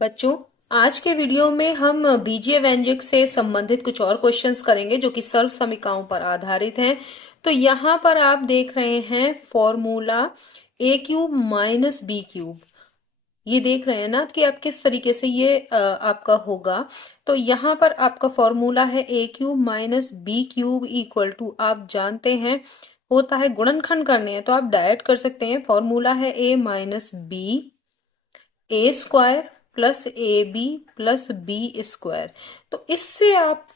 बच्चों, आज के वीडियो में हम बीजीय व्यंजक से संबंधित कुछ और क्वेश्चंस करेंगे जो कि सर्व समीकरणों पर आधारित हैं। तो यहाँ पर आप देख रहे हैं फॉर्मूला ए क्यूब माइनस बी क्यूब। ये देख रहे हैं ना कि आप किस तरीके से ये आपका होगा। तो यहाँ पर आपका फॉर्मूला है a cube minus b cube equal to, आप जानते हैं होता है गुणनखंड करने हैं तो आप डायरेक्ट कर सकते हैं। फॉर्मूला है a minus b a square plus a b plus b square. तो इससे आप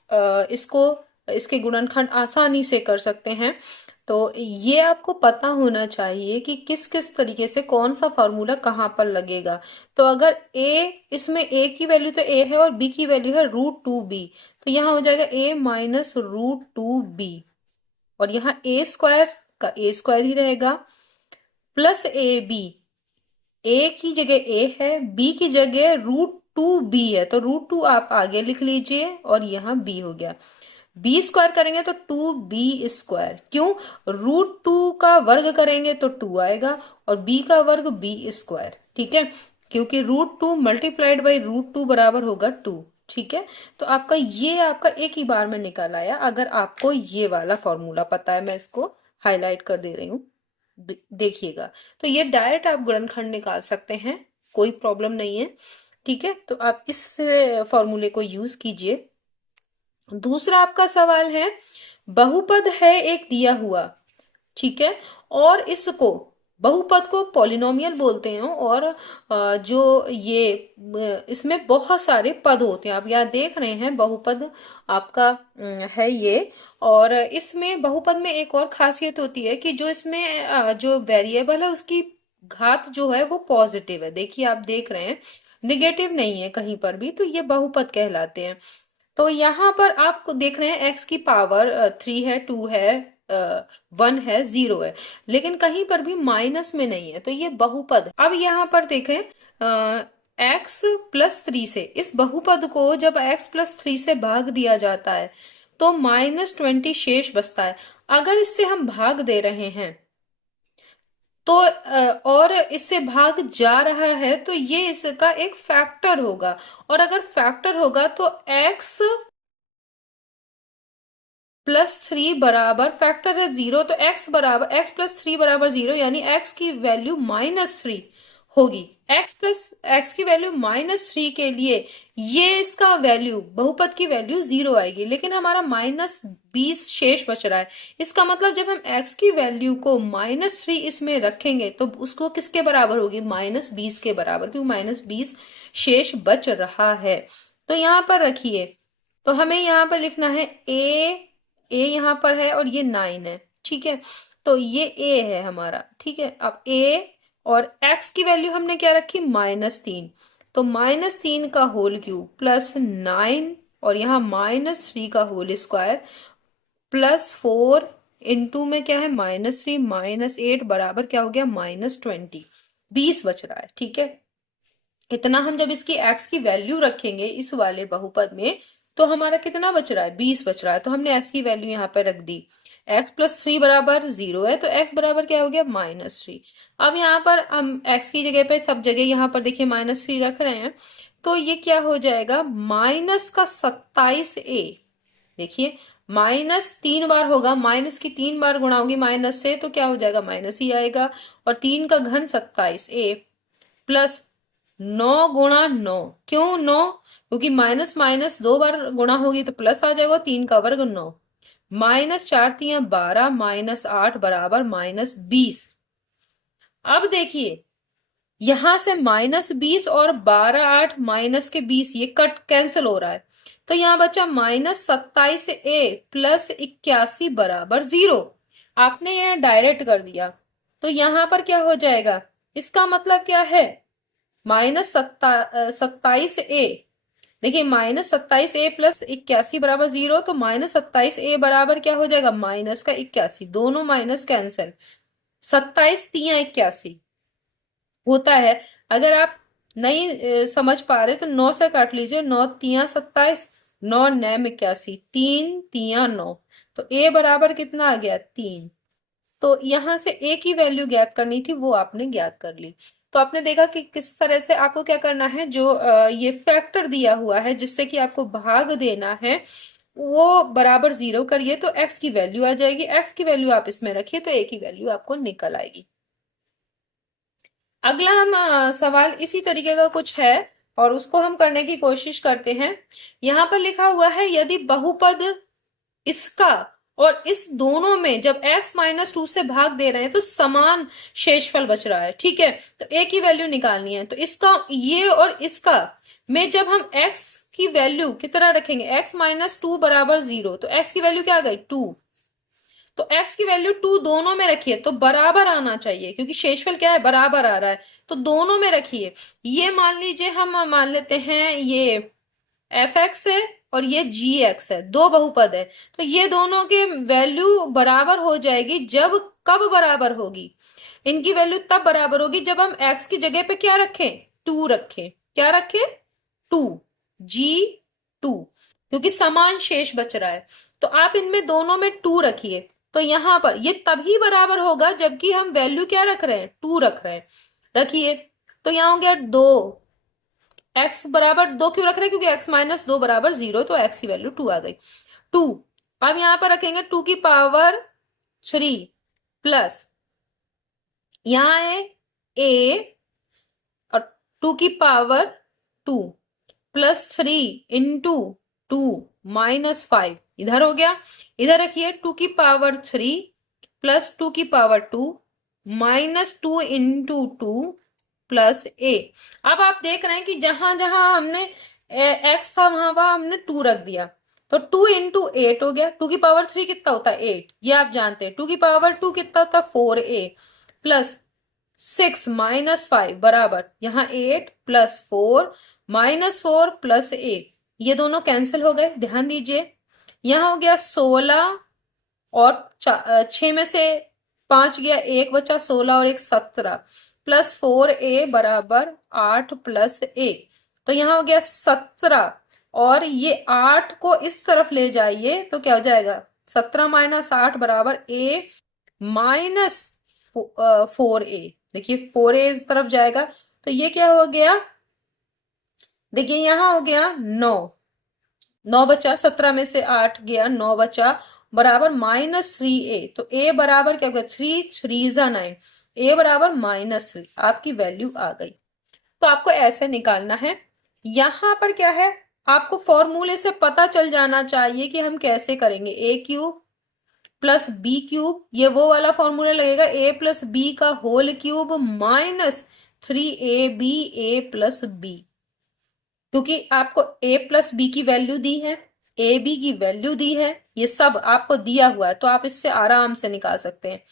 इसको इसके गुणनखंड आसानी से कर सकते हैं। तो ये आपको पता होना चाहिए कि किस किस तरीके से कौन सा फॉर्मूला कहाँ पर लगेगा। तो अगर ए, इसमें ए की वैल्यू तो ए है और बी की वैल्यू है √2b, तो यहाँ हो जाएगा ए माइनस √2b, और यहाँ ए स्क्वायर का ए स्क्वायर ही रहेगा प्लस ए बी। ए की जगह ए है, बी की जगह √2b है, तो √2 आप आगे लिख लीजिए और यहाँ b हो गया। बी स्क्वायर करेंगे तो 2b स्क्वायर, क्यों? √2 का वर्ग करेंगे तो 2 आएगा और b का वर्ग b स्क्वायर, ठीक है, क्योंकि √2 मल्टीप्लाइड बाई √2 बराबर होगा 2। ठीक है, तो आपका एक ही बार में निकल आया। अगर आपको ये वाला फॉर्मूला पता है, मैं इसको हाईलाइट कर दे रही हूँ, देखिएगा। तो ये डायरेक्ट आप गुणनखंड निकाल सकते हैं, कोई प्रॉब्लम नहीं है। ठीक है, तो आप इस फॉर्मूले को यूज कीजिए। दूसरा आपका सवाल है, बहुपद है एक दिया हुआ, ठीक है, और इसको बहुपद को पॉलिनोमियल बोलते हैं, और जो ये इसमें बहुत सारे पद होते हैं। आप यहाँ देख रहे हैं बहुपद आपका है ये। और इसमें बहुपद में एक और खासियत होती है कि जो इसमें जो वेरिएबल है उसकी घात जो है वो पॉजिटिव है। देखिए, आप देख रहे हैं निगेटिव नहीं है कहीं पर भी, तो ये बहुपद कहलाते हैं। तो यहाँ पर आप देख रहे हैं एक्स की पावर 3 है, 2 है, 1 है, 0 है, लेकिन कहीं पर भी माइनस में नहीं है, तो ये बहुपद। अब यहाँ पर देखें x+3 से, इस बहुपद को जब x+3 से भाग दिया जाता है तो -20 शेष बचता है। अगर इससे हम भाग दे रहे हैं तो और इससे भाग जा रहा है तो ये इसका एक फैक्टर होगा, और अगर फैक्टर होगा तो x+3 बराबर फैक्टर है 0, तो x+3 बराबर 0, यानी x की वैल्यू -3 होगी। x की वैल्यू -3 के लिए ये इसका वैल्यू, बहुपद की वैल्यू 0 आएगी, लेकिन हमारा -20 शेष बच रहा है। इसका मतलब जब हम x की वैल्यू को -3 इसमें रखेंगे तो उसको किसके बराबर होगी? -20 के बराबर, क्योंकि -20 शेष बच रहा है। तो यहाँ पर रखिए, तो हमें यहाँ पर लिखना है ए यहाँ पर है और ये 9 है, ठीक है, तो ये ए है हमारा। ठीक है, अब ए और x की वैल्यू हमने क्या रखी? -3, तो -3 का होल क्यूब प्लस 9, और यहाँ -3 का होल स्क्वायर प्लस 4 इंटू में क्या है? -3 -8 बराबर क्या हो गया? -20, 20 बच रहा है। ठीक है, इतना हम जब इसकी x की वैल्यू रखेंगे इस वाले बहुपद में तो हमारा कितना बच रहा है? 20 बच रहा है। तो हमने x की वैल्यू यहाँ पे रख दी। x+3 बराबर 0 है, तो x बराबर क्या हो गया? -3। अब यहाँ पर हम x की जगह पे सब जगह यहाँ पर देखिए -3 रख रहे हैं, तो ये क्या हो जाएगा? -27a। देखिए, माइनस 3 बार होगा, माइनस की 3 बार गुणा होगी माइनस से, तो क्या हो जाएगा? माइनस ही आएगा। और 3 का घन 27a प्लस 9 × 9, क्यों 9? क्योंकि माइनस माइनस 2 बार गुणा होगी तो प्लस आ जाएगा। 3 का वर्ग 9, -4×3 = 12, -8 बराबर -20। अब देखिए, यहां से -20 और 12, 8 माइनस के 20, ये कट कैंसिल हो रहा है, तो यहां बचा -27a प्लस 81 बराबर 0। आपने यह डायरेक्ट कर दिया, तो यहां पर क्या हो जाएगा? इसका मतलब क्या है? -27a, देखिए -27a प्लस 81 बराबर 0, तो -27a बराबर क्या हो जाएगा? माइनस का 81, दोनों माइनस कैंसिल, 27×3 = 81 होता है। अगर आप नहीं समझ पा रहे तो 9 से काट लीजिए, 9×3 = 27, 9×9 = 81, 3×3 = 9, तो a बराबर कितना आ गया? 3। तो यहां से a की वैल्यू ज्ञात करनी थी, वो आपने ज्ञात कर ली। तो आपने देखा कि किस तरह से आपको क्या करना है, जो ये फैक्टर दिया हुआ है जिससे कि आपको भाग देना है, वो बराबर 0 करिए तो x की वैल्यू आ जाएगी। x की वैल्यू आप इसमें रखिए तो a की वैल्यू आपको निकल आएगी। अगला हम सवाल इसी तरीके का कुछ है और उसको हम करने की कोशिश करते हैं। यहां पर लिखा हुआ है यदि बहुपद इसका और इस दोनों में जब x-2 से भाग दे रहे हैं तो समान शेषफल बच रहा है। ठीक है, तो a की वैल्यू निकालनी है। तो इसका ये और इसका में जब हम x की वैल्यू की तरह रखेंगे, x-2 बराबर 0, तो x की वैल्यू क्या आ गई 2। तो x की वैल्यू 2 दोनों में रखिए तो बराबर आना चाहिए, क्योंकि शेषफल क्या है, बराबर आ रहा है, तो दोनों में रखिए। ये मान लीजिए हम मान लेते हैं ये fx है और ये gx है, दो बहुपद है, तो ये दोनों के वैल्यू बराबर हो जाएगी। जब कब बराबर होगी, इनकी वैल्यू तब बराबर होगी जब हम x की जगह पे क्या रखें, 2 रखें। क्या रखें, 2, g2, क्योंकि समान शेष बच रहा है। तो आप इनमें दोनों में 2 रखिए, तो यहां पर ये तभी बराबर होगा जबकि हम वैल्यू क्या रख रहे हैं, 2 रख रहे हैं। रखिए, तो यहां हो गया 2, x बराबर 2 क्यों रख रहे हैं, क्योंकि x-2 बराबर 0, तो x की वैल्यू 2 आ गई। 2 अब यहां पर रखेंगे 2 की पावर 3 प्लस यहां है a और 2 की पावर 2 प्लस 3 इंटू 2 -5 इधर हो गया। इधर रखिए 2 की पावर 3 प्लस 2 की पावर 2 -2 इंटू 2 प्लस a। अब आप देख रहे हैं कि जहां जहां हमने x था वहां वहां हमने 2 रख दिया, तो 2 इंटू 8 हो गया। 2 की पावर 3 कितना होता है 8, ये आप जानते हैं। 2 की पावर 2 कितना होता है 4a प्लस 6 -5 बराबर यहाँ 8 प्लस 4 -4 प्लस a, ये दोनों कैंसिल हो गए। ध्यान दीजिए, यहाँ हो गया 16 और 6 में से 5 गया, 1 बचा, 16 और 1 17 प्लस 4a बराबर 8 प्लस a, तो यहाँ हो गया 17 और ये 8 को इस तरफ ले जाइए तो क्या हो जाएगा, 17 - 8 बराबर a माइनस 4a। देखिए 4a इस तरफ जाएगा तो ये क्या हो गया, देखिए यहां हो गया 9, 9 बचा, 17 में से 8 गया, 9 बचा बराबर -3a। तो a बराबर क्या होगा 3 3 9, a बराबर -3, आपकी वैल्यू आ गई। तो आपको ऐसे निकालना है। यहां पर क्या है, आपको फॉर्मूले से पता चल जाना चाहिए कि हम कैसे करेंगे। a³ प्लस b³, ये वो वाला फॉर्मूला लगेगा, a प्लस बी का whole cube -3ab a plus B, क्योंकि आपको a प्लस बी की वैल्यू दी है, ए बी की वैल्यू दी है, ये सब आपको दिया हुआ है, तो आप इससे आराम से निकाल सकते हैं।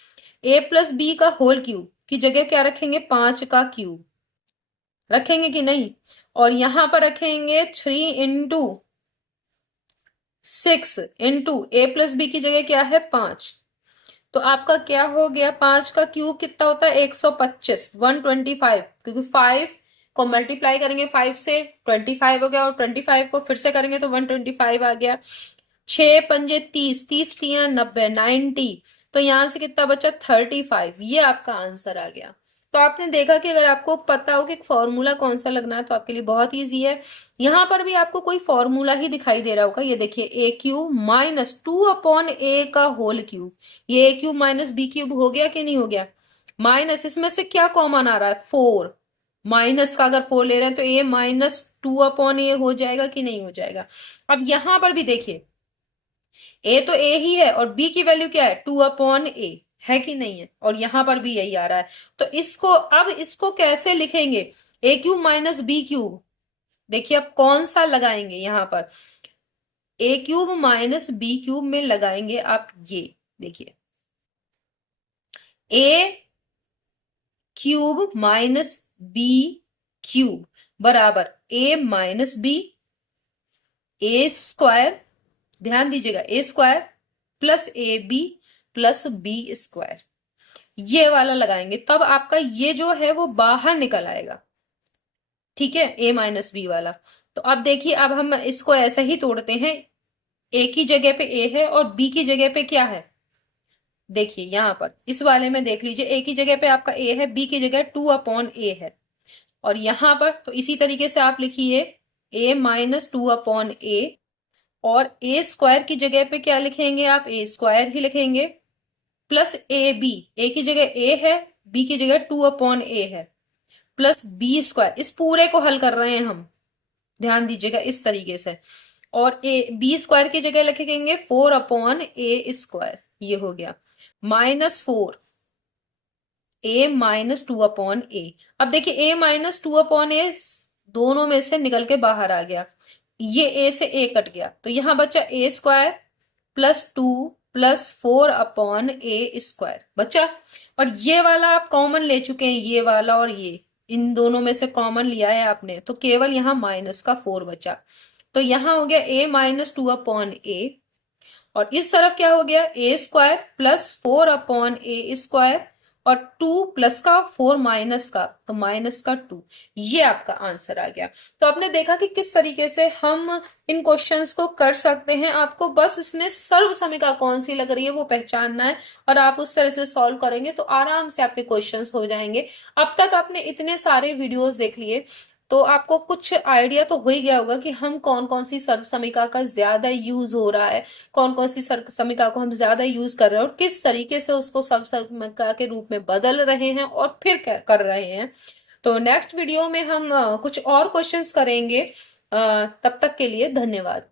a प्लस बी का होल क्यूब की जगह क्या रखेंगे, 5 का क्यूब रखेंगे कि नहीं, और यहां पर रखेंगे 3 इंटू 6 इंटू ए प्लस बी की जगह क्या है 5, तो आपका क्या हो गया, 5 का क्यूब कितना होता है 125, 125, क्योंकि 5 को मल्टीप्लाई करेंगे 5 से 25 हो गया, और 25 को फिर से करेंगे तो 125 आ गया। 6 पंजे 30, 30 तिया 90, 90, तो यहां से कितना बचा 35, ये आपका आंसर आ गया। तो आपने देखा कि अगर आपको पता हो कि फॉर्मूला कौन सा लगना है तो आपके लिए बहुत इजी है। यहां पर भी आपको कोई फॉर्मूला ही दिखाई दे रहा होगा, ये देखिए a³ -2/a का होल क्यूब, ये a³ -b³ हो गया कि नहीं हो गया, माइनस इसमें से क्या कॉमन आ रहा है 4, माइनस का अगर 4 ले रहे हैं तो a -2/a हो जाएगा कि नहीं हो जाएगा। अब यहां पर भी देखिए a तो a ही है और b की वैल्यू क्या है 2/a है कि नहीं है, और यहां पर भी यही आ रहा है। तो इसको कैसे लिखेंगे, a³ b³, देखिए अब कौन सा लगाएंगे, यहां पर a³ b³ में लगाएंगे आप, ये देखिए a³ b³ बराबर a b a स्क्वायर, ध्यान दीजिएगा a square plus ab plus b square, ये वाला लगाएंगे तब आपका ये जो है वो बाहर निकल आएगा। ठीक है, a b वाला। तो अब देखिए, अब हम इसको ऐसे ही तोड़ते हैं, a की जगह पे a है और b की जगह पे क्या है देखिए यहाँ पर इस वाले में देख लीजिए, ए की जगह पे आपका ए है, बी की जगह 2/a है। और यहां पर तो इसी तरीके से आप लिखिए a-2/a, और ए स्क्वायर की जगह पे क्या लिखेंगे आप, ए स्क्वायर ही लिखेंगे, प्लस ए बी, ए की जगह ए है, बी की जगह 2/a है, प्लस बी स्क्वायर। इस पूरे को हल कर रहे हैं हम, ध्यान दीजिएगा इस तरीके से। और ए बी स्क्वायर की जगह लिखेंगे 4/a², ये हो गया, -4 a-2/a। अब देखिए a-2/a दोनों में से निकल के बाहर आ गया, ये a से a कट गया, तो यहां बचा a² +2 +4/a² बचा। और ये वाला आप कॉमन ले चुके हैं, ये वाला और ये, इन दोनों में से कॉमन लिया है आपने, तो केवल यहाँ -4 बचा। तो यहाँ हो गया a-2/a, और इस तरफ क्या हो गया, a² +4/a², और 2 प्लस का 4 माइनस का, तो -2। ये आपका आंसर आ गया। तो आपने देखा कि किस तरीके से हम इन क्वेश्चंस को कर सकते हैं। आपको बस इसमें सर्व समीकरण कौन सी लग रही है वो पहचानना है, और आप उस तरह से सॉल्व करेंगे तो आराम से आपके क्वेश्चंस हो जाएंगे। अब तक आपने इतने सारे वीडियोस देख लिए, तो आपको कुछ आइडिया तो हो ही गया होगा कि हम कौन कौन सी सर्व समीकरण का ज्यादा यूज हो रहा है, कौन कौन सी सर्व समीकरण को हम ज्यादा यूज कर रहे हैं, और किस तरीके से उसको सर्व समीकरण के रूप में बदल रहे हैं और फिर कर रहे हैं। तो नेक्स्ट वीडियो में हम कुछ और क्वेश्चंस करेंगे। तब तक के लिए धन्यवाद।